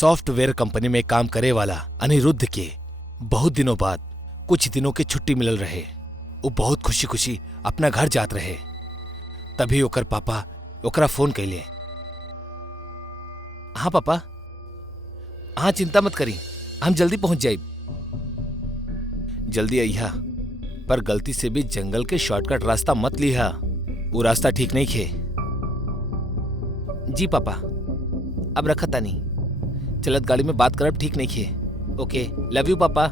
Software company में काम करे वाला अनिरुद्ध के बहुत दिनों बाद कुछ दिनों की छुट्टी मिलल रहे। वो बहुत खुशी खुशी अपना घर जात रहे। तभी ओकर पापा ओकरा फोन कैले। हाँ पापा, हाँ चिंता मत करी, हम जल्दी पहुंच जाए। जल्दी अइहा, पर गलती से भी जंगल के शॉर्टकट रास्ता मत लिहा, वो रास्ता ठीक नहीं खे। जी पापा, अब रखा तानी, चलत गाड़ी में बात करब ठीक नहीं खे। ओके, लव यू पापा।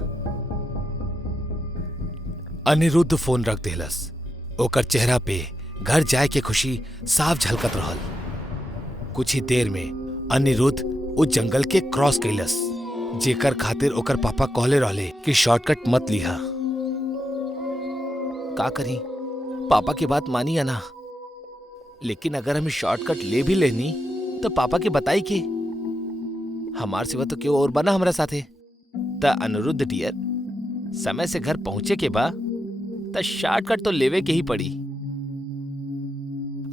अनिरुद्ध फोन रख देलस। ओकर चेहरा पे घर जाए के खुशी साफ झलकत रहल। कुछ ही देर में अनिरुद्ध उस जंगल के क्रॉस कैलस, जेकर खातिर ओकर पापा कहले रहले कि शॉर्टकट मत लिहा। का करी, पापा की बात मानी या ना? लेकिन अगर हम शॉर्टकट ले भी लेनी तो पापा के बताई के हमार सिवा तो क्यों और बना हमरा साथे। त अनिरुद्ध डियर, समय से घर पहुंचे के बाद त शॉर्टकट तो लेवे के ही पड़ी।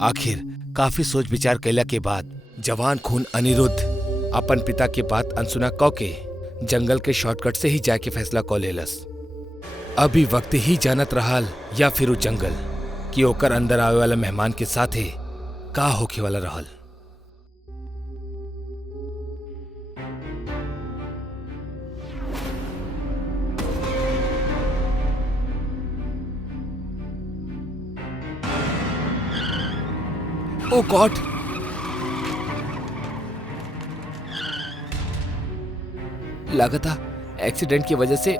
आखिर काफी सोच विचार कैला के बाद जवान खून अनिरुद्ध अपन पिता के बात अनसुना कौ के जंगल के शॉर्टकट से ही जाके फैसला कौ लेलस। अभी वक्त ही जानत रहल या फिर वो जंगल कि ओकर अंदर आवे वाला मेहमान के साथे का होके वाला रहल। ओ गॉड, लागता एक्सीडेंट की वजह से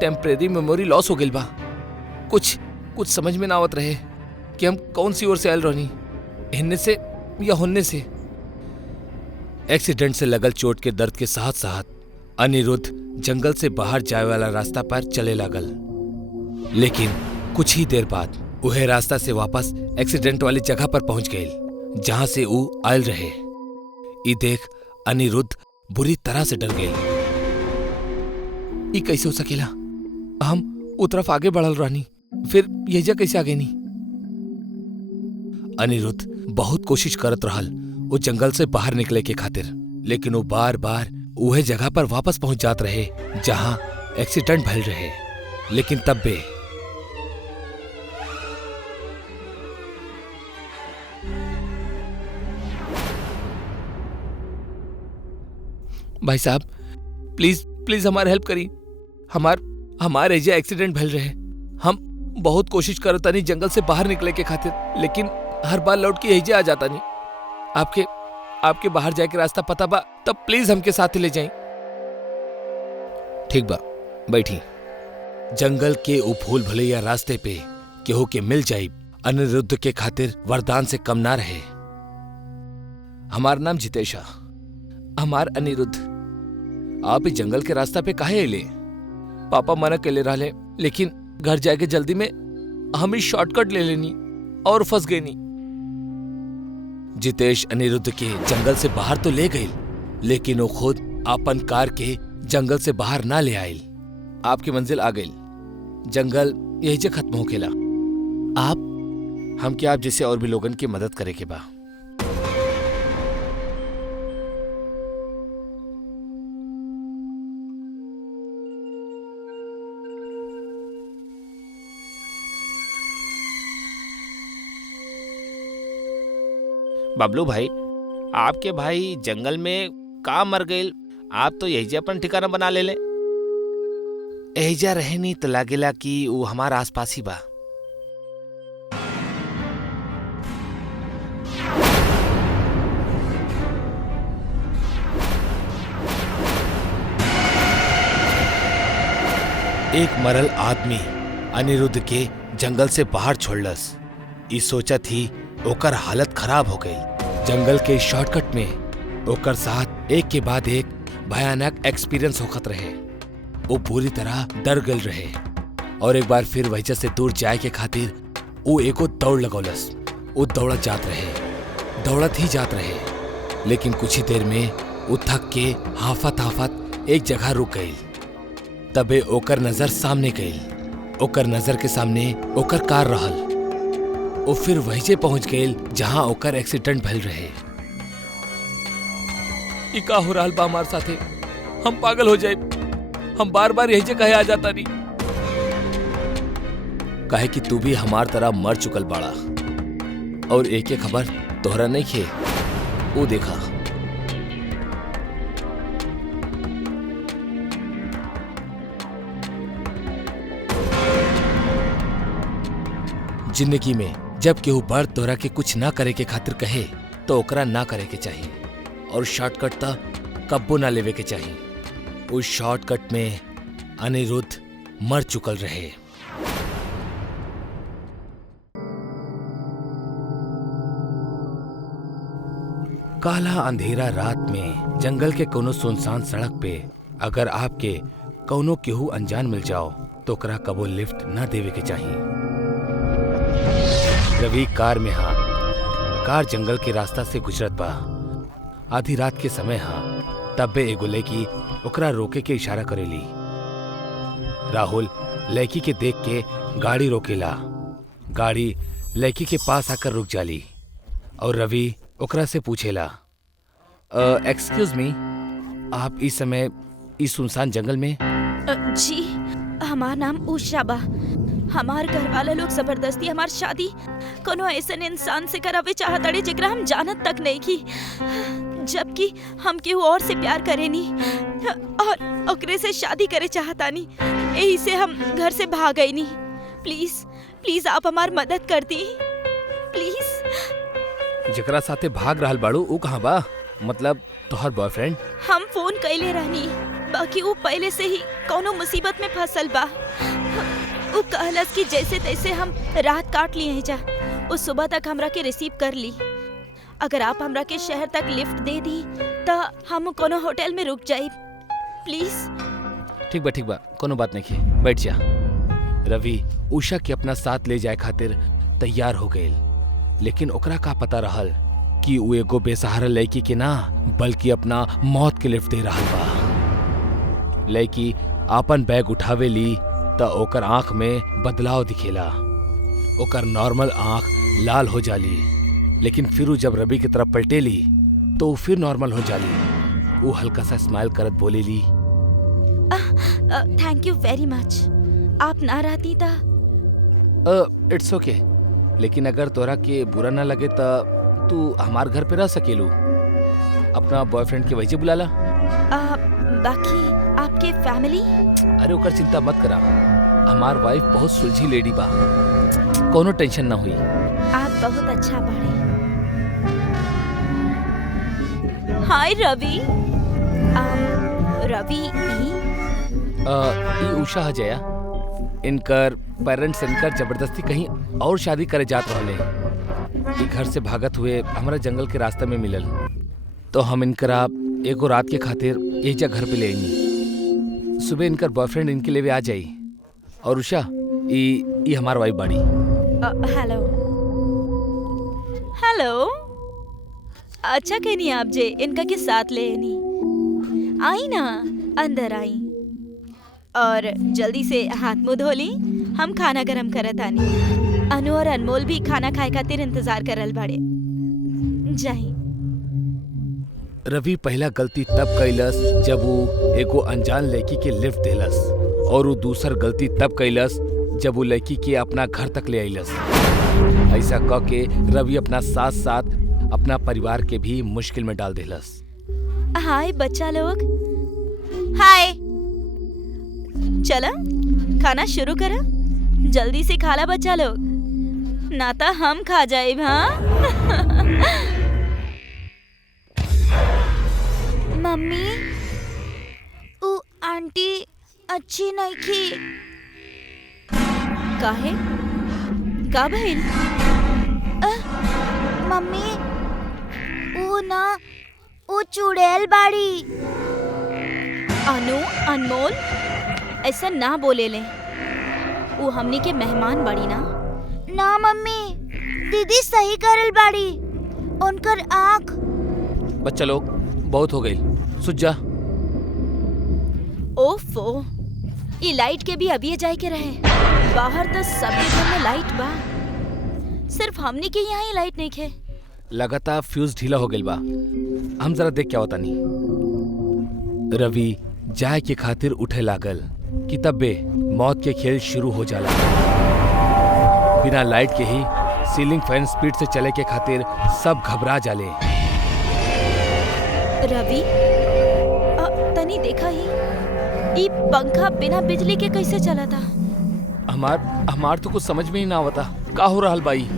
टेम्परेरी मेमोरी लॉस हो गई बा। कुछ समझ में ना आवत रहे कि हम कौन सी ओर से आयल रहनी, हिन्ने से या हुन्ने से। एक्सीडेंट से लगल चोट के दर्द के साथ साथ अनिरुद्ध जंगल से बाहर जाए वाला रास्ता पर चले लागल। लेकिन कुछ ही देर बाद वह रास्ता से वापस एक्सीडेंट वाली जगह पर पहुंच गए जहां से वो आयल रहे। ई देख अनिरुद्ध बुरी तरह से डर गए। ई कैसे हो सकेला? हम उ तरफ आगे बढ़ल रहनी, फिर यही कैसे आ गई नी? अनिरुद्ध बहुत कोशिश करत रहल वो जंगल से बाहर निकले के खातिर, लेकिन वो बार बार उहे जगह पर वापस पहुंच जात रहे जहां एक्सीडेंट भइल रहे। लेकिन तब भी भाई साहब, प्लीज हमारे हेल्प करी। हमारे एजे एक्सीडेंट भइल रहे। हम बहुत कोशिश करता नहीं जंगल से बाहर निकले के खातिर, लेकिन हर बार लौट के एजे आ जाता नहीं। आपके बाहर जाए के रास्ता पता बा? तब प्लीज हमके साथ ले जाएं। ठीक बा, बैठी। जंगल के उ भूल भुलैया रास्ते पे केहू के मिल जाई अनिरुद्ध के खातिर वरदान से कम ना रहे। हमार नाम जितेश, हमार अनिरुद्ध। आप इस जंगल के रास्ता पे काहे अइले? पापा मना कैले रहले, लेकिन घर जाके जल्दी में हम ही शॉर्टकट ले लेनी और फंस गए नी। जितेश अनिरुद्ध के जंगल से बाहर तो ले गई, लेकिन वो खुद अपन कार के जंगल से बाहर ना ले आयल। आपकी मंजिल आ गई। जंगल यही से खत्म हो खेला। हम क्या आप जैसे और भी लोगन की मदद करे के बा। बबलू भाई, आपके भाई जंगल में का मर गए? आप तो यही अपन ठिकाना बना ले। एहिजा रहे नहीं तो लागेला कि वो हमारा आसपास ही बा। एक मरल आदमी अनिरुद्ध के जंगल से बाहर छोड़लस। ई सोचा थी ओकर हालत खराब हो गई। जंगल के शॉर्टकट में ओकर साथ एक के बाद एक भयानक एक्सपीरियंस होखत रहे। वो पूरी तरह डर गल रहे और एक बार फिर वजह से दूर जाए के खातिर वो एको दौड़ लगौलस। वो दौड़त ही जात रहे, लेकिन कुछ ही देर में वो थक के हाफत एक जगह रुक गई। तबे ओकर नजर सामने गई। ओकर नजर के सामने ओकर कार रहल। वो फिर वहीं पहुंच गए जहां ओकर एक्सीडेंट भइल रहे। ई का हो रहल बा हमार साथे? हम पागल हो जाए। हम बार बार यही जे कहे आ जाता नहीं। काहे कि तू भी हमार तरह मर चुकल बाड़ा और एक एक खबर तोहरा नहीं खे। वो देखा जिंदगी में जब केहू बड़ तोहरा के कुछ ना करे के खातिर कहे तो ओकरा ना करे के चाहिए और शॉर्टकट ता कब्बो ना लेवे के चाहिए। उस शॉर्टकट में अनिरुद्ध मर चुकल रहे। काला अंधेरा रात में जंगल के कोनो सुनसान सड़क पे अगर आपके कौनो केहू अनजान मिल जाओ तो ओकरा कबो लिफ्ट ना देवे के चाहिए। रवि कार में हा। कार जंगल के रास्ता से गुजरत बा। आधी रात के समय हा। तब्बे एगो लड़की ओकरा रोके के इशारा करेली। राहुल लड़की के देख के गाड़ी रोकेला। गाड़ी लड़की के पास आकर रुक जाली और रवि ओकरा से पूछेला, एक्सक्यूज मी, आप इस समय इस सुनसान जंगल में? जी, हमार नाम उषा बा। हमार घर वाला लोग जबरदस्ती हमार शादी कोनो ऐसे इंसान से करावे चाहताड़े जेकरा हम जानत तक नहीं की, जबकि हम केहू और से प्यार करेनी और ओकरे से शादी करे चाहतानी। यही से हम घर से भाग गईनी। प्लीज प्लीज आप हमार मदद कर दी प्लीज। जेकरा साथे भाग रहल बाड़ू ऊ कहाँ बा? मतलब तोहर बॉयफ्रेंड? हम फोन कइले रहनी, बाकी वो पहले से ही कोनो मुसीबत में फंसल बा। वो कहलस कि जैसे तैसे हम रात काट लिए जा। वो सुबह तक हमरा के रिसीव कर ली। अगर आप हमरा के शहर तक लिफ्ट दे दी तो हम कोनो होटल में रुक जाए प्लीज। ठीक बा, कोनो बात नहीं, बैठ जा। रवि उषा के अपना साथ ले जाए खातिर तैयार हो गए, लेकिन ओकरा का पता रहल कि वो एगो बेसहारा लड़की के ना बल्कि अपना मौत के लिफ्ट दे रहल बा। लड़की आपन बैग उठावे ली तो ओकर आंख में बदलाव दिखेला। ओकर नॉर्मल आंख लाल हो जाली, लेकिन फिर वो जब रवि की तरफ पलटेली तो वो फिर नॉर्मल हो जाली। वो हल्का सा स्माइल करत बोलेली, थैंक यू वेरी मच। आप ना रहती था। इट्स ओके, लेकिन अगर तोरा के बुरा ना लगे तो तू हमार घर पे रह सकेलू। अपना बॉयफ्रेंड के वजह बुलाला। बाकी आपके फैमिली? अरे ओकर चिंता मत करा, हमार वाइफ बहुत सुलझी लेडी बा, कोनो टेंशन ना हुई। आप बहुत अच्छा बाड़े। हाय रवि। रवि ई उषा है जया। इनकर पेरेंट्स इनकर जबरदस्ती कहीं और शादी करे जात रहले। घर से भागत हुए हमारा जंगल के रास्ते में मिलल तो हम इनकरा एगो रात के खातिर एक जगह घर पे ले आईनी। सुबह इनकर बॉयफ्रेंड इनके लिए आ जाई। और उषा ई हमार वाइफ बाड़ी। Hello hello. अच्छा कहनी आप जे इनका के साथ ले आनी। आई ना, अंदर आई और जल्दी से हाथ मुंह धोली। हम खाना गरम करत आनी। अनु और अनमोल भी खाना खाए खातिर इंतजार करल बाड़े। जाई। रवि पहला गलती तब कैलस जब वो एगो अनजान लड़की के लिफ्ट देलस, और वो दूसर गलती तब कैलस जब वो लड़की के अपना घर तक ले आइलस। ऐसा कह के रवि अपना साथ साथ अपना परिवार के भी मुश्किल में डाल देलस। हाय बच्चा लोग। हाय। चला खाना शुरू करा। जल्दी से खाला बच्चा लोग, ना तो हम खा जाए। हाँ मम्मी, ऊ आंटी अच्छी नहीं थी। काहे? का बहन? मम्मी ऊ चुड़ैल बाड़ी। अनु अनमोल ऐसा ना बोले ले। वो हमनी के मेहमान बाड़ी ना। ना मम्मी, दीदी सही करल बाड़ी। उनकर आँख। बच्चा लोग बहुत हो गई, सुझ जा। ओफो, ये लाइट के भी अभी जाए के रहे। बाहर तो सबके घर में लाइट बा, सिर्फ हमनी के यहाँ ही लाइट नहीं खे। लगातार फ्यूज ढीला हो गइल बा। हम जरा देख क्या होता नहीं। रवि जाए के खातिर उठे लागल कि तब्बे मौत के खेल शुरू हो जाला। बिना लाइट के ही सीलिंग फैन स्पीड से चले के खातिर सब घबरा जाले। रवि तनी देखा ही ई पंखा बिना बिजली के कैसे चला था? हमार तो कुछ समझ में ही ना आवता का हो रहल बाई।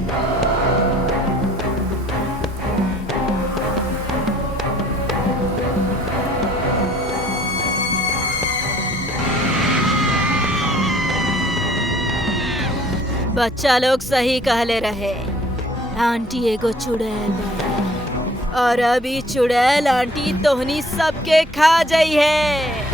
बच्चा लोग सही कहले रहे। आंटी एगो चुड़ैल बाड़ी और अभी चुड़ैल आंटी तोहनी सबके खा जाई है।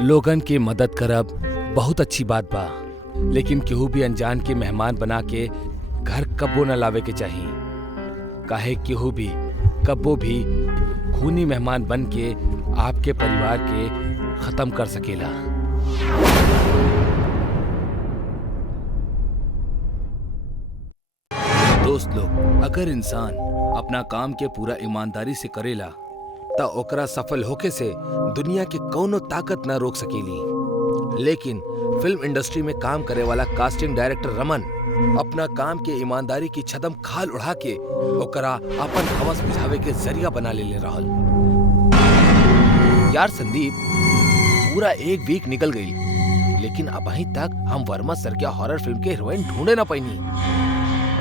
लोगन की मदद करब बहुत अच्छी बात बा, लेकिन केहू भी अनजान के मेहमान बना के घर कब्बो न लावे के चाहिए। काहे केहू भी कब्बो भी खूनी मेहमान बन के आपके परिवार के खत्म कर सकेला। दोस्त लोग, अगर इंसान अपना काम के पूरा ईमानदारी से करेला त ओकरा सफल होके से दुनिया के कौनो ताकत न रोक सकेली। लेकिन फिल्म इंडस्ट्री में काम करे वाला कास्टिंग डायरेक्टर रमन अपना काम के ईमानदारी की छदम खाल उड़ा के ओकरा अपन हवस बुझावे के जरिया बना ले रहल। यार संदीप, पूरा एक वीक निकल गई, लेकिन अभी तक हम वर्मा सर के हॉरर फिल्म के हीरोइन ढूंढे ना पाईनी।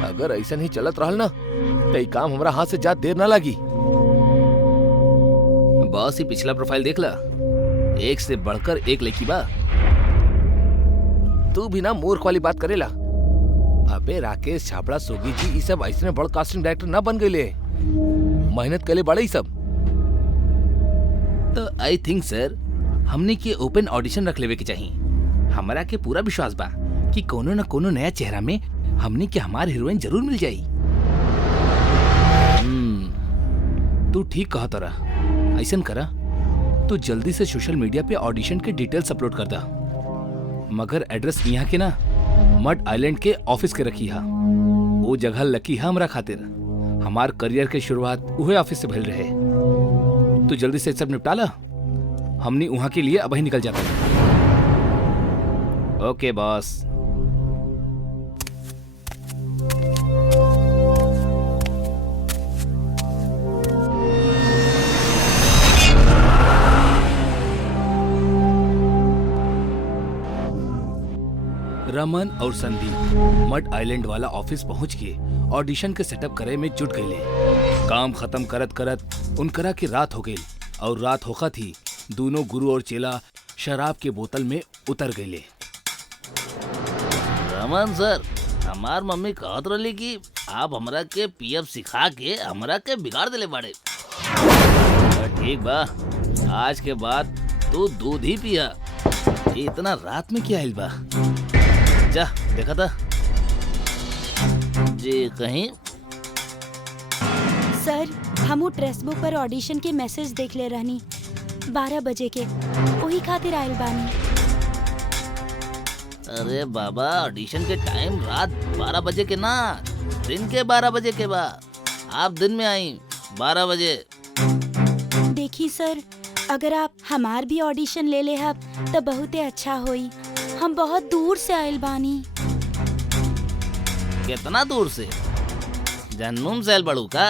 अगर ऐसा नहीं चलत रहल ना तो ये काम हमारा हाथ से जा देर ना लगी। बॉस, ही पिछला प्रोफाइल देख ला, एक से बढ़कर एक लड़की बा। तू भी ना मूर्ख वाली बात करेला। अबे राकेश छाबड़ा सोगी जी ये सब ऐसे बड़ कास्टिंग डायरेक्टर ना बन गए। मेहनत करे बड़े ही सब। तो आई थिंक सर हमने के ओपन ऑडिशन रख लेवे के चाहिए। हमारा के पूरा विश्वास बा कि कोनो न कोनो नया चेहरा में हमने के हमार हीरोइन जरूर मिल जाई। तू ठीक कहा तोरा। ऐसा करा, तू जल्दी से सोशल मीडिया पे ऑडिशन के डिटेल्स अपलोड कर दा, मगर एड्रेस यहाँ के ना मड आइलैंड के ऑफिस के रखी हा। वो जगह लकी है हमरा खातिर। हमार करियर के शुरुआत उहे ऑफिस से भइल रहे। तू जल्दी से सब निपटा ला, हमनी वहाँ के लिए अभी निकल जाता है। ओके बॉस। रमन और संदीप मड आइलैंड वाला ऑफिस पहुंच के ऑडिशन के सेटअप करे में जुट गए। काम खत्म करत करत उनकरा की रात हो गई और रात होखा थी दोनों गुरु और चेला शराब के बोतल में उतर गए। रमन सर, हमार मम्मी कहत रही कि आप हमरा के पीएफ सिखा के हमरा के बिगाड़ देले बाड़े। ठीक बा, आज के बाद तू दूध ही पिया। इतना रात में क्या आइल बा? जा देखा था जी कहीं। सर, हमू ट्रेस बुक पर ऑडिशन के मैसेज देख ले रहनी 12 बजे के, वही खातिर आयल बानी। अरे बाबा, ऑडिशन के टाइम रात 12 बजे के ना, दिन के 12 बजे के बा। आप दिन में आई 12 बजे। देखी सर, अगर आप हमार भी ऑडिशन ले ले हब तो बहुते अच्छा होई। हम बहुत दूर से आयल बानी। कितना दूर से? जन्म से आयल बड़ू का?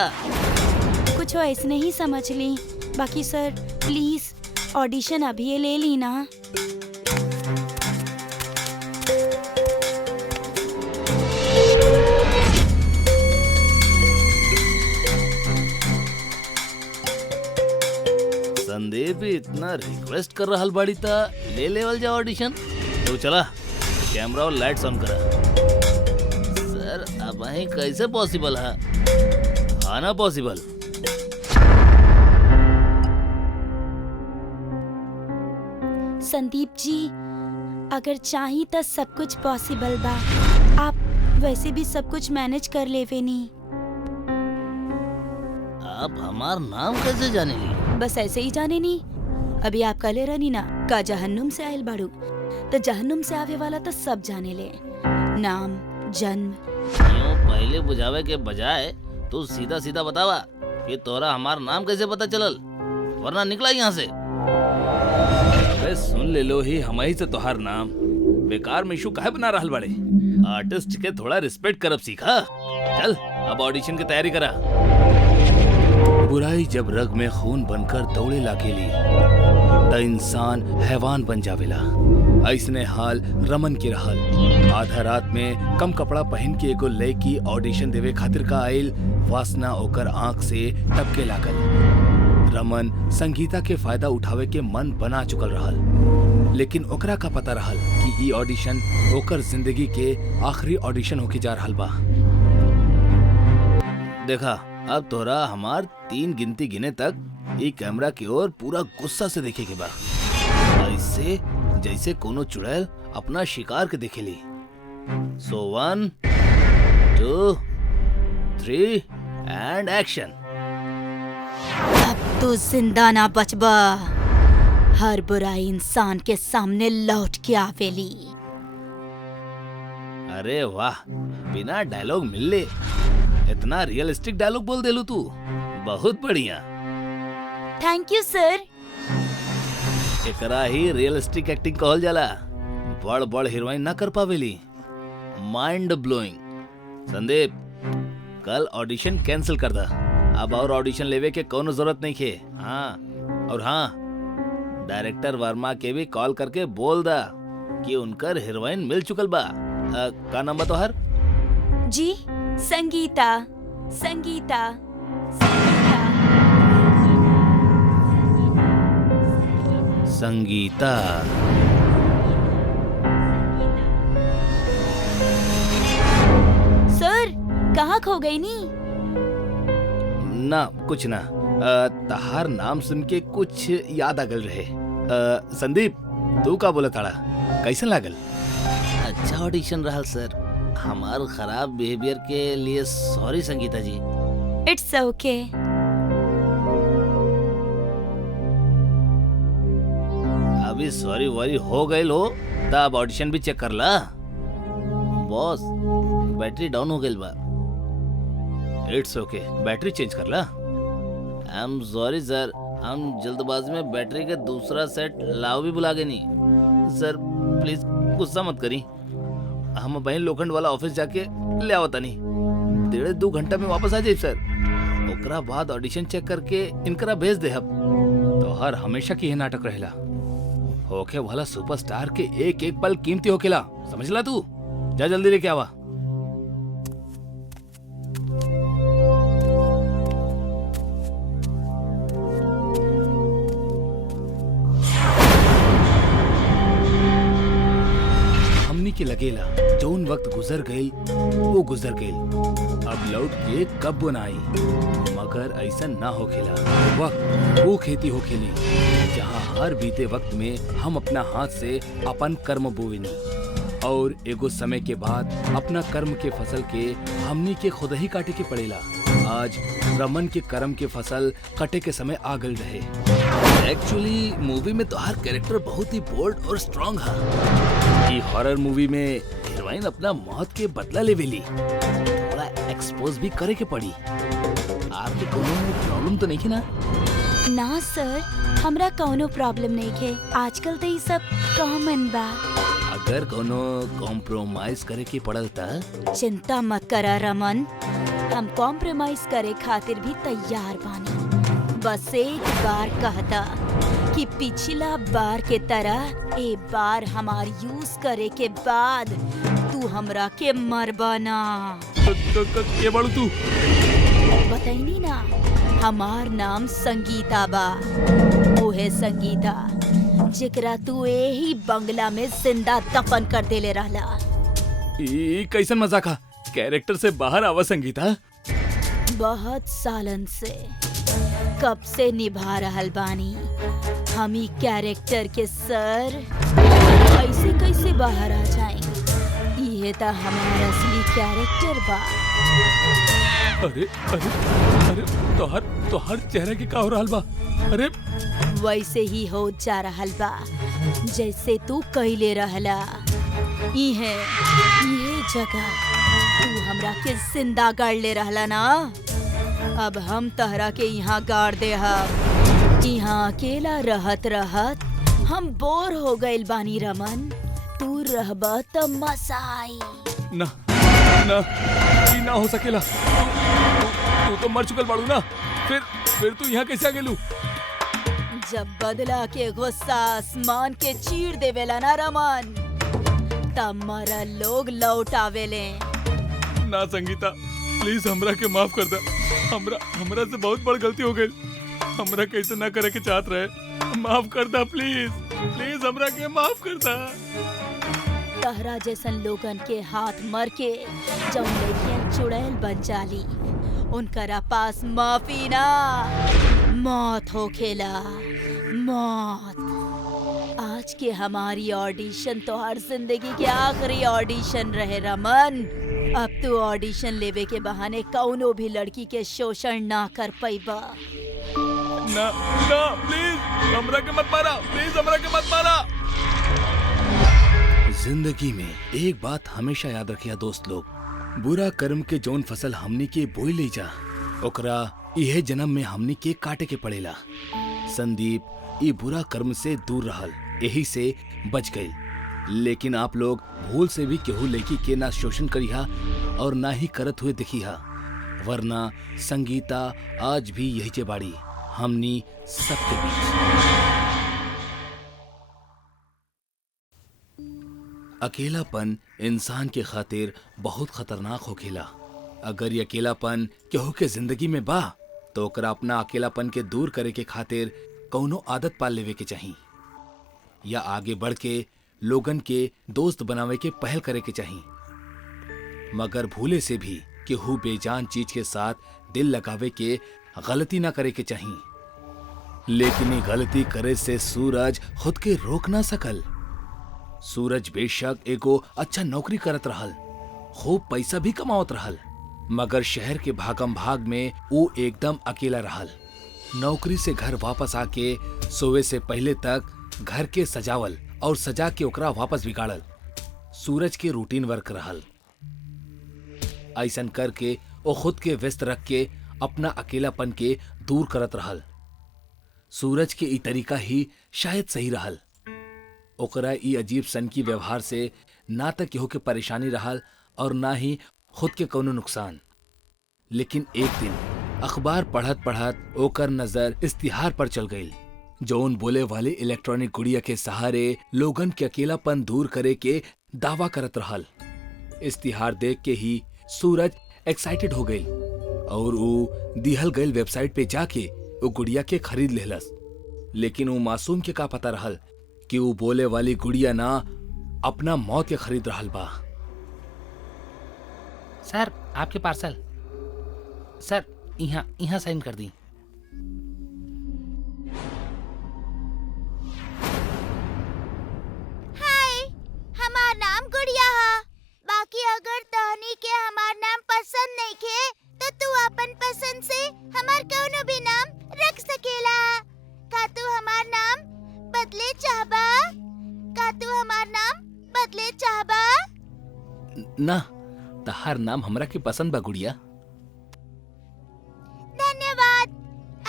कुछ ऐसे नहीं समझ ली। बाकी सर प्लीज ऑडिशन अभी ले ली ना। संदीप इतना रिक्वेस्ट कर रहा बाड़ी ता ले लेवल जा ऑडिशन। तो चला कैमरा और लाइट्स ऑन करा। सर अब वहीं कैसे पॉसिबल है? हाँ ना पॉसिबल। संदीप जी, अगर चाही तो सब कुछ पॉसिबल बा। आप वैसे भी सब कुछ मैनेज कर लेवे नी। आप हमार नाम कैसे जाने ली? बस ऐसे ही जाने नी। अभी आप कहले रहनी ना का जहन्नुम से आयल बाड़ू, तो जहन्नुम से आवे वाला तो सब जाने ले, नाम, जन्म। यूं पहले बुझावे के बजाय तू सीधा सीधा बतावा कि तोरा हमार नाम कैसे पता चलल, वरना निकला यहाँ से। अरे सुन ले लो ही हमारी से तोहार नाम, बेकार में इशू काहे बना रहल बड़े। आर्टिस्ट के थोड़ा रिस्पेक्ट करब सीखा। चल अब ऑडिशन की तैयारी करा। बुराई जब रग में खून बनकर दौड़े लागेली त इंसान हैवान बन जावेला। ऐसने हाल रमन के रहल। आधा रात में कम कपड़ा पहन के एगो लड़की ऑडिशन देवे खातिर का आइल, वासना ओकर आंख से टपके लागल। रमन संगीता के फायदा उठावे के मन बना चुकल रहल, लेकिन ओकरा का पता रहल कि ई ऑडिशन ओकर जिंदगी के आखिरी ऑडिशन होके जा रहल बा। देखा, अब तोरा हमार 3 गिनती गिने तक ई कैमरा की ओर पूरा गुस्सा से देखे के बा, ऐसे जैसे कोनो चुड़ैल अपना शिकार के देखेली। सो 1 2 3 एंड एक्शन। अब तू जिंदा ना बचबा। हर बुराई इंसान के सामने लौट के आवेली। अरे वाह, बिना डायलॉग मिलले इतना रियलिस्टिक डायलॉग बोल देलू तू, बहुत बढ़िया। थैंक यू सर। एकरा ही रियलिस्टिक एक्टिंग कहल जाला। बड़ बड़ हीरोइन ना कर पावेली। Mind blowing. संदीप, कल ऑडिशन कैंसिल कर दा। अब और ऑडिशन लेवे के कोनो जरूरत नहीं खे। हाँ, और हाँ, डायरेक्टर वर्मा के भी कॉल करके बोल दा कि उनकर हीरोइन मिल चुकल बा। का नाम बा तोहर? जी, संगीता। संगीता, संगीता। सर कहाँ खो गई नी? ना कुछ ना, तहार नाम सुन के कुछ याद आ गल रहे। संदीप, तू का बोला ताड़ा, कैसन लागल? अच्छा ऑडिशन रहल सर। हमार खराब बिहेवियर के लिए सॉरी संगीता जी। इट्स ओके। अभी सॉरी वॉरी हो गए लो, तब ऑडिशन भी चेक कर ला। बॉस, बैटरी डाउन हो गई बा। इट्स ओके, बैटरी चेंज कर ला। आई एम सॉरी सर, हम जल्दबाजी में बैटरी के दूसरा सेट लाओ भी बुला गए नहीं। सर प्लीज गुस्सा मत करी, हम बहन लोखंड वाला ऑफिस जाके ले आवता नहीं। 1.5-2 घंटा में वापस आ जाए सर। ओकरा बाद ऑडिशन चेक करके इनकरा भेज दे। अब तो हर हमेशा की ये नाटक रहेला। होके वाला सुपरस्टार के एक एक पल कीमती होकेला, समझला तू? जा जल्दी लेके आवा। हमनी के लगेला जौन वक्त गुजर गई वो गुजर गई, अब लौट के कब न आई। मगर ऐसा ना होखेला। वक्त वो खेती होखेली जहाँ हर बीते वक्त में हम अपना हाथ से अपन कर्म बोवेनी, और एगो समय के बाद अपना कर्म के फसल के हमनी के खुद ही काटे के पड़ेला। आज रमन के कर्म के फसल कटे के समय आ गल रहे। एक्चुअली मूवी में तो हर कैरेक्टर बहुत ही बोल्ड और स्ट्रांग है। ये हॉरर मूवी में हीरोइन अपना मौत के बदला लेवेली, थोड़ा एक्सपोज भी करे के पड़ी। आपके कोनो प्रॉब्लम तो नहीं है ना? ना सर, हमरा कौनो प्रॉब्लम नहीं है। आजकल तो ये सब कॉमन बा। अगर कोनो कॉम्प्रोमाइज करे के पड़ल त? चिंता मत करा रमन, हम कॉम्प्रोमाइज करे खातिर भी तैयार बानी। बस एक बार कहता कि पिछला बार के तरह एक बार हमार यूज करे के बाद तू हमरा के मरबा ना। के बाड़ू तू? बताइनी ना, हमार नाम संगीता बा। ओहे संगीता जेकरा तू यही बंगला में जिंदा दफन कर देले रहला। ई कैसन मजाक है? कैरेक्टर से बाहर आवा संगीता। बहुत सालन से कब से निभा रहल बानी हम ही कैरेक्टर के सर। ऐसे कैसे बाहर आ जाएंगे? ये तो हमारा असली कैरेक्टर बा। अरे अरे अरे तोहर चेहरे के का हो रहल बा? अरे वैसे ही हो जा रहल बा जैसे तू कइले रहला। इहे जगह तू हमरा के जिंदा गाड़ ले रहला ना, अब हम तहरा के यहाँ गाड़ दे। यहाँ अकेला रहत रहत हम बोर हो गइल बानी रमन। तू रहबा त मजा आई। ना ना ई ना हो सकेला। तू तो मर चुकल बाड़ू ना, फिर तू यहाँ कैसे आ गेलू? जब बदला के गुस्सा आसमान के चीर देवेला ना रमन, तब मरल लोग लौट आवेले। ना संगीता, प्लीज हमरा के माफ कर दे। हमरा से बहुत बड़ गलती हो गई। हमरा कैसे ना करे के चाहत रहे। माफ कर दे प्लीज हमरा के माफ कर दे। तहरा जैसन लोगन के हाथ मर के जौन लड़कियन चुड़ैल बन जाली, उनकरा पास माफी ना मौत होखेला, मौत। आज के हमारी ऑडिशन तो हर जिंदगी के आखिरी ऑडिशन रहे रमन। अब तू ऑडिशन लेवे के बहाने कौनो भी लड़की के शोषण ना कर पैबा। ना प्लीज हमरा के मत मारा, प्लीज हमरा के मत मारा। जिंदगी में एक बात हमेशा याद रखिया दोस्त लोग, बुरा कर्म के जौन फसल हमनी के बोई ले जा, ओकरा इहे जन्म में हमनी के काटे के पड़ेला। संदीप ई बुरा कर्म से दूर रहल, यही से बच गई। लेकिन आप लोग भूल से भी केहू लड़की के ना शोषण करिहा और ना ही करत हुए दिखिहा, वरना संगीता आज भी यही चे बाड़ी हमनी सबके बीच। अकेलापन इंसान के खातिर बहुत खतरनाक होखेला। अगर ये अकेलापन केहू के जिंदगी में बा तो ओकरा अपना अकेलापन के दूर करे के खातिर कौनो आदत पाल लेवे के चाहिए, या आगे बढ़ के लोगन के दोस्त बनावे के पहल करे के चाहिए। मगर भूले से भी केहू बेजान चीज के साथ दिल लगावे के गलती ना करे के चाहिए। लेकिन ये गलती करे से सूरज खुद के रोक ना सकल। सूरज बेशक एगो अच्छा नौकरी करत रहल, खूब पैसा भी कमावत रहल, मगर शहर के भागम भाग में वो एकदम अकेला रहल। नौकरी से घर वापस आके सोवे से पहले तक घर के सजावल और सजा के ओकरा वापस बिगाड़ल सूरज के रूटीन वर्क रहल। ऐसन करके वो खुद के व्यस्त रख के अपना अकेलापन के दूर करत रहल। सूरज के ई तरीका ही शायद सही रहल। ओकरा ई अजीब सन की व्यवहार से ना तक केहू के परेशानी रहल और ना ही खुद के कोनो नुकसान। लेकिन एक दिन अखबार पढ़त पढ़त ओकर नजर इश्तिहार पर चल गई, जौन बोले वाले इलेक्ट्रॉनिक गुड़िया के सहारे लोगन के अकेलापन दूर करे के दावा करत रहल। इश्तिहार देख के ही सूरज एक्साइटेड हो गई और वो दिहल गई वेबसाइट पे जाके वो गुड़िया के खरीद लेहलस। लेकिन वो मासूम के का पता रहल कि वो बोले वाली गुड़िया ना अपना मौत के खरीद रहल बा। सर आपके पार्सल। सर यहाँ साइन कर दी। हाय, हमार नाम गुड़िया है। बाकी अगर तहनी के हमार नाम पसंद नहीं खे तो तू अपन पसंद से हमार कौनो भी नाम रख सकेला। का तू हमार नाम बदले चाहबा? का तू हमार नाम बदले चाहबा? ना, तहार नाम हमरा के पसंद बा गुड़िया। धन्यवाद।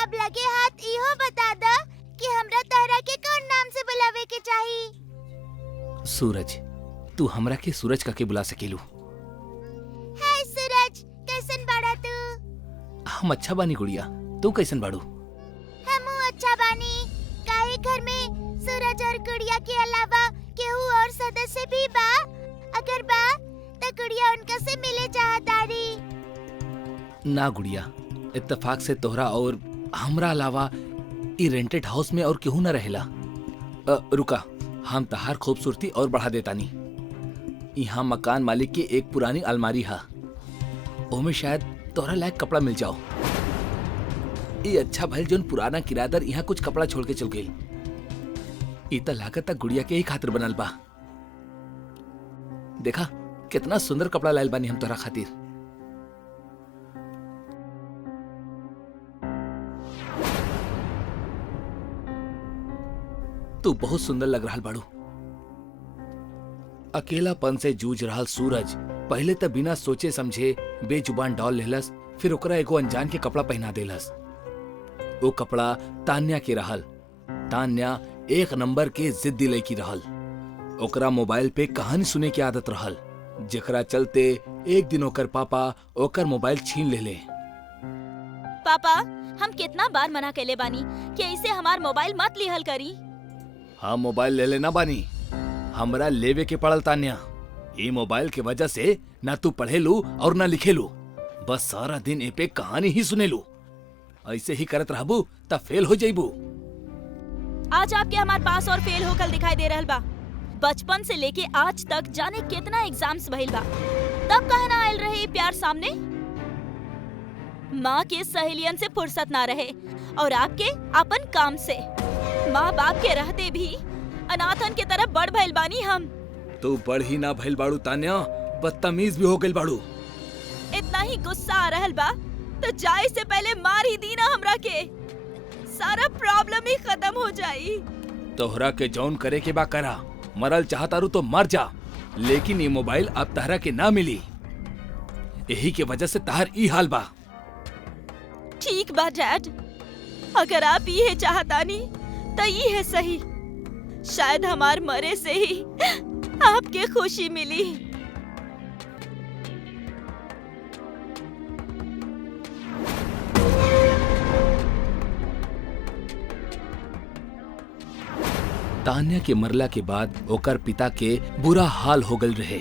अब लगे हाथ इहो बता दा कि हमरा तहरा के कौन नाम से बुलावे के चाहिए। सूरज, तू हमरा के सूरज का के बुला सकेलू। हाय सूरज, कैसन बाड़ा तू? हम अच्छा बानी गुड़िया, तू कैसन बाड़ू? हमू अच्छा बानी। काहे घर में सूरज और गुड़िया के अलावा केहू और सदस्य भी बा? अगर बा तो गुड़िया उनका से मिले चाहतारी। ना गुड़िया, इत्तेफाक से तोहरा और हमरा अलावा ई रेंटेड हाउस में और केहू न रहेला। रुका, हम तहार खूबसूरती और बढ़ा देतानी। यहाँ मकान मालिक की एक पुरानी अलमारी है, ओमे शायद तोहरा लायक कपड़ा मिल जाओ। ये अच्छा भल जोन पुराना किराएदार यहाँ कुछ कपड़ा छोड़ के चल गई। ई त लागत गुड़िया के ही खातिर बनल बा। देखा, कितना सुंदर कपड़ा लायल बानी हम तोरा खातिर। तू बहुत सुंदर लग रहा बाड़ू। अकेलापन से जूझ रहा सूरज पहले तो बिना सोचे समझे बेजुबान डॉल लेलस, फिर ओकरा एगो अनजान के कपड़ा पहना देलस। वो कपड़ा तान्या के रहल। तान्या एक नंबर के जिद्दी लड़की रहल। ओकरा मोबाइल पे कहानी सुने की आदत रहल, जेकरा चलते एक दिन ओकर पापा ओकर मोबाइल छीन ले। पापा, हम कितना बार मना कैले बानी कि ऐसे हमार मोबाइल मत लिहल करी। हम मोबाइल ले लेना बानी, हमरा लेवे के पड़ल तान्या। ये मोबाइल के वजह से ना तू पढ़ेलू और ना लिखेलू, बस सारा दिन ए पे कहानी ही सुनेलू। ऐसे ही करत रहबू तब फेल हो जाइबू। आज आपके हमार पास और फेल होकर दिखाई दे रहल बा। बचपन से लेके आज तक जाने कितना एग्जाम्स भइल बा, तब कहे ना आयल रहे प्यार सामने। माँ के सहेलियन से फुर्सत ना रहे और आपके अपन काम से। माँ बाप के रहते भी अनाथन के तरफ बढ़ भइल बानी हम। तू बढ़ ही ना भइल बाड़ू तान्या, बदतमीज भी हो गइल बाड़ू। इतना ही गुस्सा आ रहल बा तो जाए से पहले मार ही दी ना हमरा के, सारा प्रॉब्लम ही खत्म हो जाई। तोहरा के जौन करे के बा करा, मरल चाहतारू तो मर जा, लेकिन ये मोबाइल अब तहरा के ना मिली। यही के वजह से तहर ई हाल बा। ठीक बा डैड, अगर आप ये चाहतानी तो ये है सही। शायद हमार मरे से ही आपके खुशी मिली। तान्या के मरला के बाद ओकर पिता के बुरा हाल हो गल रहे।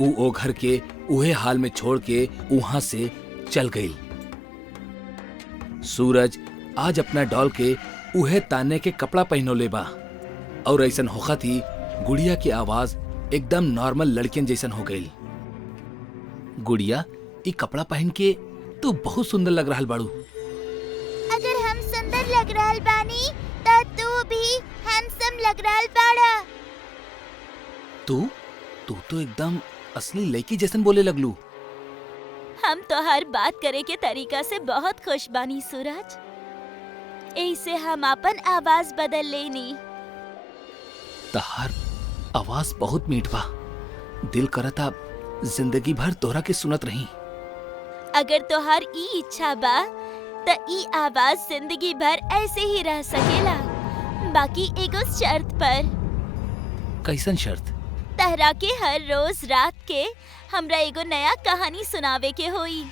ओ घर के उहे हाल में छोड़ के वहां से चल गई। सूरज आज अपना डॉल के उहे तान्या के कपड़ा पहनोले बा और ऐसन होखा थी गुड़िया की आवाज एकदम नॉर्मल लड़कियन जैसन हो गई। गुड़िया, ये कपड़ा पहन के तू बहुत सुंदर लग रहा बाड़ू। अगर हम सुंदर लग रहल बानी तो तू भी हैंडसम लग रहल बाड़ा। तू तो एकदम असली लड़की जैसन बोले लगलू। हम तो हर बात करे के तरीका से बहुत खुश बानी सूरज, ऐसे हम अपन आवाज बदल लेनी। तहार आवाज बहुत मीठ बा, दिल करता जिंदगी भर तोहरा के सुनत रही। अगर तोहार ई इच्छा बा त ई आवाज जिंदगी भर ऐसे ही रह सकेला, बाकी एगो शर्त पर। कैसन शर्त? तहरा के हर रोज रात के हमरा एगो नया कहानी सुनावे के होई।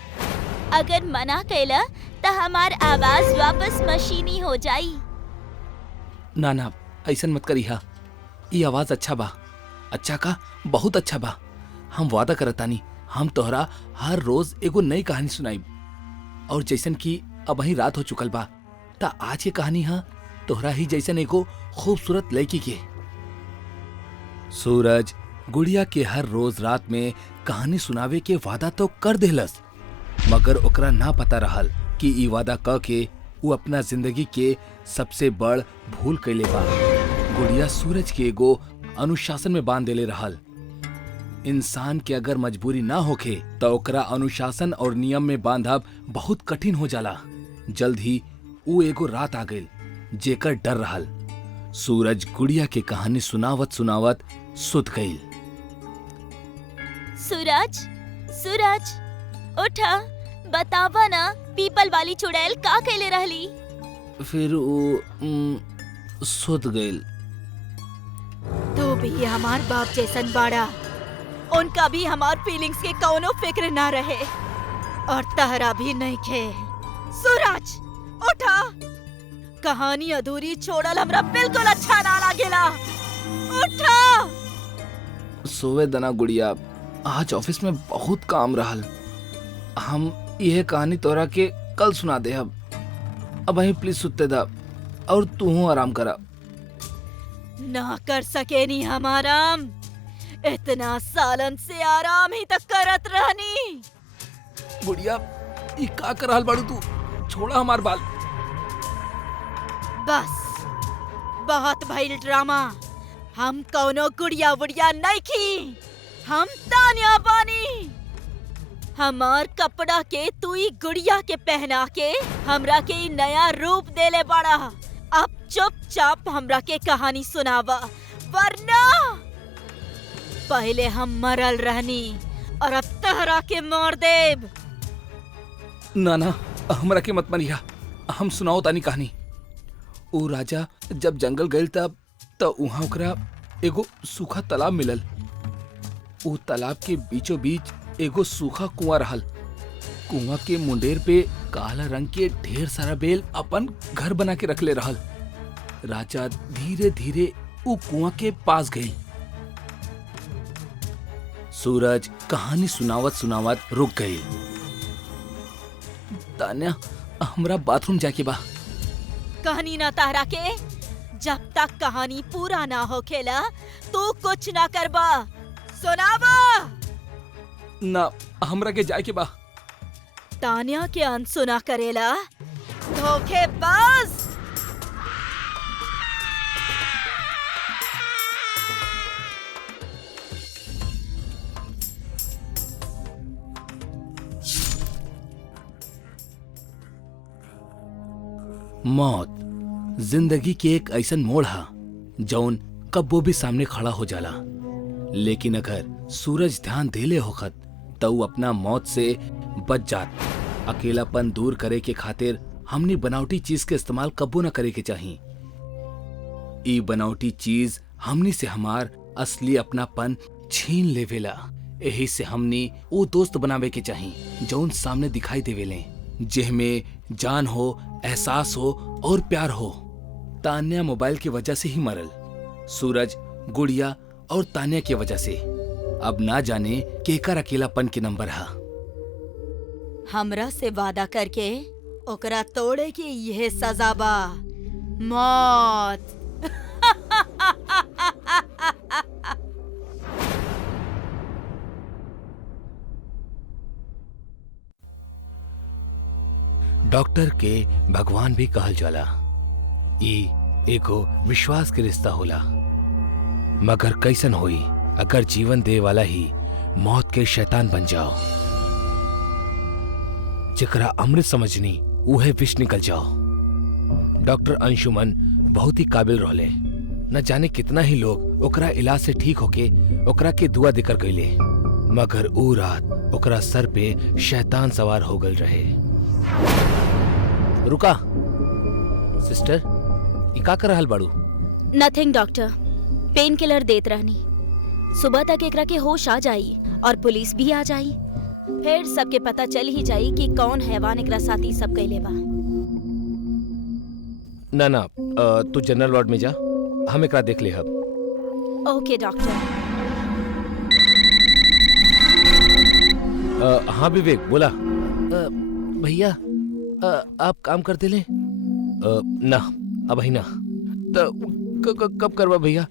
अगर मना कैला त हमार आवाज वापस मशीनी हो जाई। ना ना, ऐसन मत करिहा। ये आवाज अच्छा बा, अच्छा का बहुत अच्छा बा। हम वादा करतानी हम तोहरा हर रोज एगो नई कहानी सुनाई। और जैसन की अब ही रात हो चुकल बा ता आज के कहानी हा तोहरा ही जैसन एगो खूबसूरत लड़की के। सूरज गुड़िया के हर रोज रात में कहानी सुनावे के वादा तो कर देलस, मगर ओकरा ना पता रहल कि ई वादा क के वो अपना जिंदगी के सबसे बड़ भूल कैले बा। गुड़िया सूरज के एगो अनुशासन में बांध देले रहल। इंसान के अगर मजबूरी ना होखे तो ओकरा अनुशासन और नियम में बांधब बहुत कठिन हो जाला। जल्द ही वो एगो रात आ गई जेकर डर रहल। सूरज गुड़िया के कहानी सुनावत सुनावत सुत गई। सूरज, सूरज उठा, बतावा ना पीपल वाली चुड़ैल का कैले रहली। फिर वो सुत गई। तू भी हमार बाप जैसन बाड़ा, उनका भी हमार फीलिंग्स के कौनो फिक्र ना रहे और तहरा भी नहीं खे। सूरज उठा, कहानी अधूरी छोड़ल हमरा बिल्कुल अच्छा ना लागेला। उठा। सोवे दना गुड़िया, आज ऑफिस में बहुत काम रहल। हम यह कहानी तोरा के कल सुना दे। अब वहीं प्लीज सुते दा और तू आराम करा। ना कर सके नी हम आराम, इतना सालन से आराम ही तक करत रहनी। गुड़िया, ये का कर रहल बाड़ू तू? छोड़ा हमार बाल। बस बहुत भइल ड्रामा। हम कौनो गुड़िया वुड़िया नहीं खी। हम तान्या बानी। हमार कपड़ा के तू ही गुड़िया के पहना के हमरा के ई नया रूप देले बाड़ा। अब चुपचाप हमरा के कहानी सुनावा, वरना पहले हम मरल रहनी और अब तहरा के मार देब। नाना हमरा के मत मरिया, हम सुनाओ तानी कहानी। ओ राजा जब जंगल गए तब वहां ओकरा एगो सूखा तालाब मिलल। ओ तालाब के बीचों बीच एगो सूखा कुआं रहल। कुआं के मुंडेर पे काला रंग के ढेर सारा बेल अपन घर बना के रखले रहल। राजा धीरे धीरे वो कुआं के पास गई। सूरज कहानी सुनावत सुनावत रुक गई। तान्या हमरा बाथरूम जाके बा। कहानी ना तारा के, जब तक कहानी पूरा ना होखेला तू कुछ ना करबा। सुनावा। ना हमरा के जाए के बा। तान्या के अनसुना करेला, धोखेबाज। मौत जिंदगी के एक ऐसन मोड़ हा जौन कब्बो भी सामने खड़ा हो जाला, लेकिन अगर सूरज ध्यान देले होखत तो ऊ अपना मौत से बच जात। अकेलापन दूर करे के खातिर हमनी बनावटी चीज के इस्तेमाल कब्बो न करे के चाही। ई बनावटी चीज हमनी से हमार असली अपनापन छीन लेवेला। यही से हमनी वो दोस्त बनावे के चाही जौन सामने दिखाई देवेले, जिसमें जान हो, एहसास हो और प्यार हो। तान्या मोबाइल की वजह से ही मरल, सूरज, गुड़िया और तान्या की वजह से। अब ना जाने केकर अकेलापन के नंबर हा। हमरा से वादा करके ओकरा तोड़े की यह सजा बा, मौत। डॉक्टर के भगवान भी कहल जाला। ई एगो विश्वास के रिश्ता होला, मगर कैसन होई अगर जीवन दे वाला ही मौत के शैतान बन जाओ। जेकरा अमृत समझनी उहे विष निकल जाओ। डॉक्टर अंशुमन बहुत ही काबिल रहले। न जाने कितना ही लोग ओकरा इलाज से ठीक होके ओकरा के दुआ देकर गईले, मगर ऊ रात ओकरा सर पे शैतान सवार हो गल रहे। रुका सिस्टर, ई का कर रहल बाड़ू? नथिंग डॉक्टर, पेन किलर देत रहनी। सुबह तक एकरा के होश आ जाई और पुलिस भी आ जाई, फिर सबके पता चल ही जाई कि कौन हैवान एकरा साथी सब कैले बा। ना तू जनरल वार्ड में जा, हम एकरा देख ले हब। ओके डॉक्टर। हाँ विवेक बोला। भैया आप काम करते ले? ना अब ही ना। कब करवा भैया?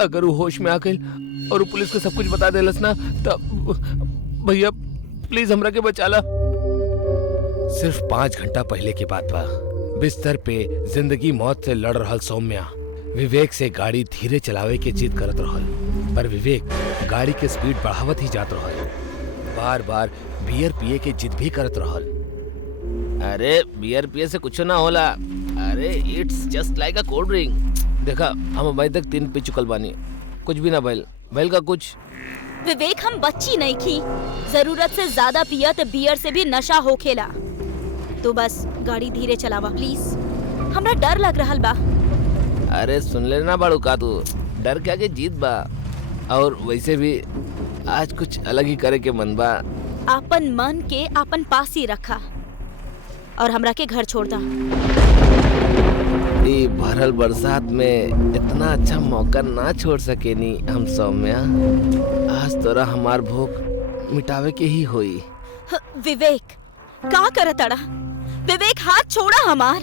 अगर वो होश में आ गई और वो पुलिस को सब कुछ बता देलस ना, तब भैया प्लीज हमरा के बचाला। सिर्फ 5 घंटा पहले की बात बा। बिस्तर पे जिंदगी मौत से लड़ रहल सौम्या विवेक से गाड़ी धीरे चलावे के जिद करत रहल, पर विवेक गाड़ी के स्पीड बढ़ावत ही जात रहल। बार बार बियर पिए के जिद भी करत रहल। अरे बियर पिए से कुछ ना होला। अरे it's just like a cold drink. देखा हम अभी तक 3 पी चुकल बानी, कुछ भी ना भइल का कुछ। विवेक हम बच्ची नहीं थी, जरूरत से ज्यादा पिया तो बियर से भी नशा होखेला। तो बस गाड़ी धीरे चलावा प्लीज, हमरा डर लग रहल बा। अरे सुन लेना बाड़ू का तू, डर के आगे जीत बा। और वैसे भी आज कुछ अलग ही करे के मन बा। आपन मन के आपन पास ही रखा और हमरा के घर छोड़ दा। ये भरल बरसात में इतना अच्छा मौका ना छोड़ सकेनी हम सौम्या। आज तोरा हमार भूख मिटावे के ही होई। विवेक का करत अड़ा? विवेक हाथ छोड़ा हमार।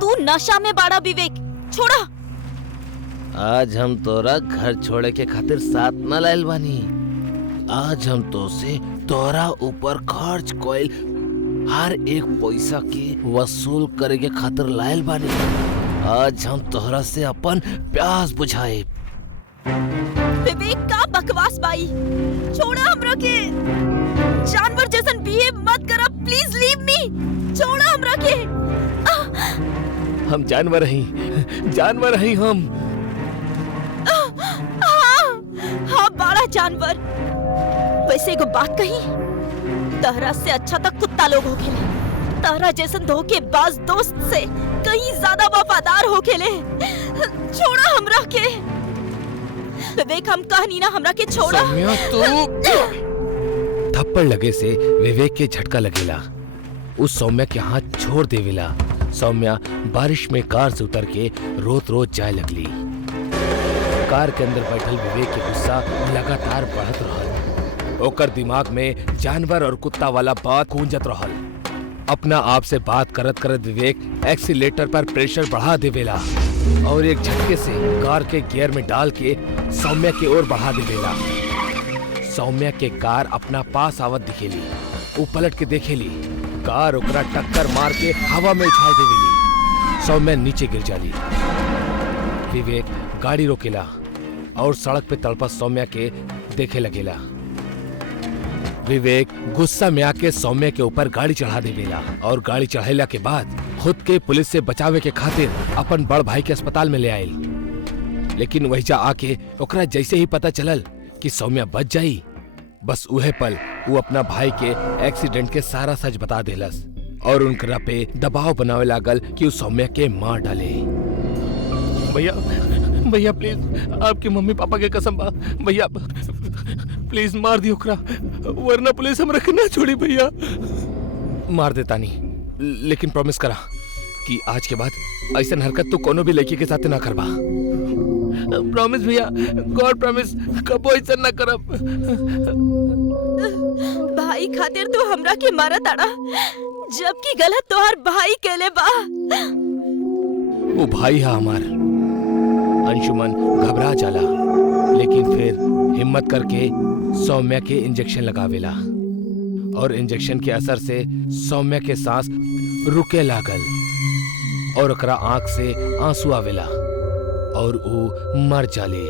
तू नशा में बाड़ा विवेक, छोड़ा। आज हम तोरा घर छोड़े के खातिर साथ न लाइल बानी। आज हम तो से तोरा ऊपर खर्च कोइल हर एक पैसा के वसूल करे के खातिर लाइल बानी। आज हम तोहरा से अपन प्यास बुझाए। विवेक का बकवास बाई, छोड़ा हमरा के। जानवर जैसन बिहेव मत करा, प्लीज लीव मी। छोड़ा हमरा के। हम जानवर हैं हम। हाँ बड़ा जानवर। वैसे एगो बात कही, तहरा से अच्छा तक कुत्ता लोग हो खेले। तहरा जैसन धोखेबाज दोस्त से कहीं ज्यादा वफादार हो खेले। छोड़ा हमरा के। विवेक हम कहनी ना हमरा के छोड़ा। सौम्या थप्पड़ लगे से विवेक के झटका लगेला। उस सौम्या के हाथ छोड़ देवेला। सौम्या बारिश में कार से उतर के रोत रोत जाए लगली। कार के अंदर बैठल विवेक के गुस्सा लगातार बढ़त रहल। ओकर दिमाग में जानवर और कुत्ता वाला बात गूंजत रहल। अपना आप से बात करत करत विवेक एक्सीलेटर पर प्रेशर बढ़ा देवेला और एक झटके से कार के गियर में डाल के सौम्या की ओर बढ़ा देवेला। सौम्या के कार अपना पास आवत दिखेली। वो पलट के देखेली, कार ओकरा टक्कर मार के हवा में उछाल देवेली। सौम्या नीचे गिर जाली। विवेक गाड़ी रोकेला और सड़क पे तड़पत सौम्या के देखे लगेला। विवेक गुस्सा में आके सौम्या के ऊपर गाड़ी चढ़ा देवेला और गाड़ी चढ़ाइला के बाद खुद के पुलिस से बचावे के खातिर अपन बड़ भाई के अस्पताल में ले आयल। लेकिन वही जा आके ओकरा जैसे ही पता चलल कि सौम्या बच जाई, बस उहे पल वो अपना भाई के एक्सीडेंट के सारा सच बता देलस और उनकरा पे दबाव बनावे लागल कि उस सौम्या के मार डाले। भैया प्लीज, आपके मम्मी पापा के कसम बा भैया, प्लीज मार दियो ओकरा, वरना पुलिस हमरा के ना छोड़ी भैया। मार देता नहीं, लेकिन प्रॉमिस करा कि आज के बाद ऐसा हरकत तो कोनो भी लड़की के साथ ना करबा। प्रॉमिस भैया, गॉड प्रॉमिस, कबो ऐसा ना करब। भाई खातिर तू हमरा के मारा ताड़ा, जबकि गलत तोहर भाई केले बा। वो भाई है हमार। अंशुमन घबरा जाला, लेकिन फिर हिम्मत करके सौम्या के इंजेक्शन लगावेला और इंजेक्शन के असर से सौम्या के सांस रुके लागल और ओकरा आंख से आंसू आवेला और वो मर जाले।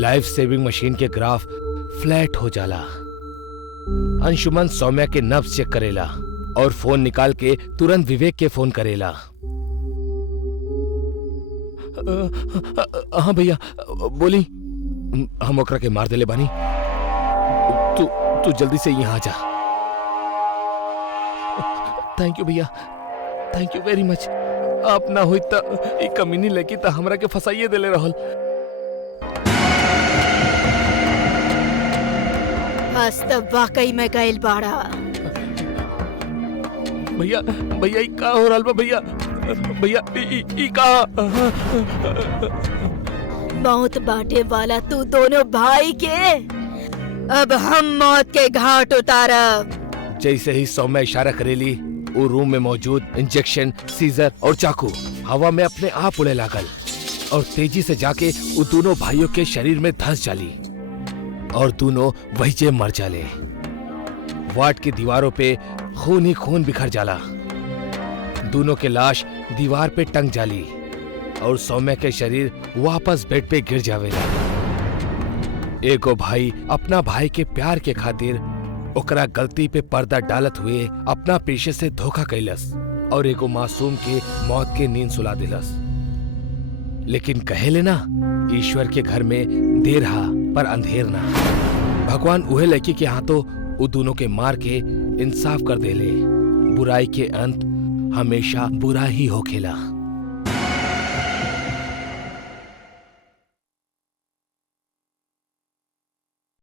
लाइफ सेविंग मशीन के ग्राफ फ्लैट हो जाला। अंशुमन सौम्या के नब्ज चेक करेला और फोन निकाल के तुरंत विवेक के फोन करेला। हाँ भैया बोली, हम ओकरा के मार देले बानी। तू जल्दी से यहाँ आ जा। थैंक यू भैया, थैंक यू वेरी मच। आप ना हुई त एक कमीनी लगी त हमरा के फसाइए देले रहल। बस त वाकई में गइल बाड़ा। भैया ई का हो रहल बा भैया? भैया ई का? मौत बांटे वाला तू दोनों भाई के, अब हम मौत के घाट उतारब। जैसे ही सौम्या इशारा करेली, वो रूम में मौजूद इंजेक्शन, सीजर और चाकू हवा में अपने आप उड़े लागल और तेजी से जाके वो दोनों भाइयों के शरीर में धंस जाली और दोनों वहींचे मर जाले। वार्ड की दीवारों पे खून ही खून बिखर जाला। दोनों के लाश दीवार पे टंग जाली और सौम्या के शरीर वापस बेड पे गिर जावेला। एगो भाई अपना भाई के प्यार के खातिर ओकरा गलती पे पर्दा डालत हुए अपना पेशे से धोखा कैलस और एगो मासूम के मौत के नींद सुला दिलस। लेकिन कहेले ना, ईश्वर के घर में देर हा पर अंधेर ना। भगवान उहे लड़की के हाथों वो दोनों के मार के इंसाफ कर देले। बुराई के अंत हमेशा बुरा ही होखेला।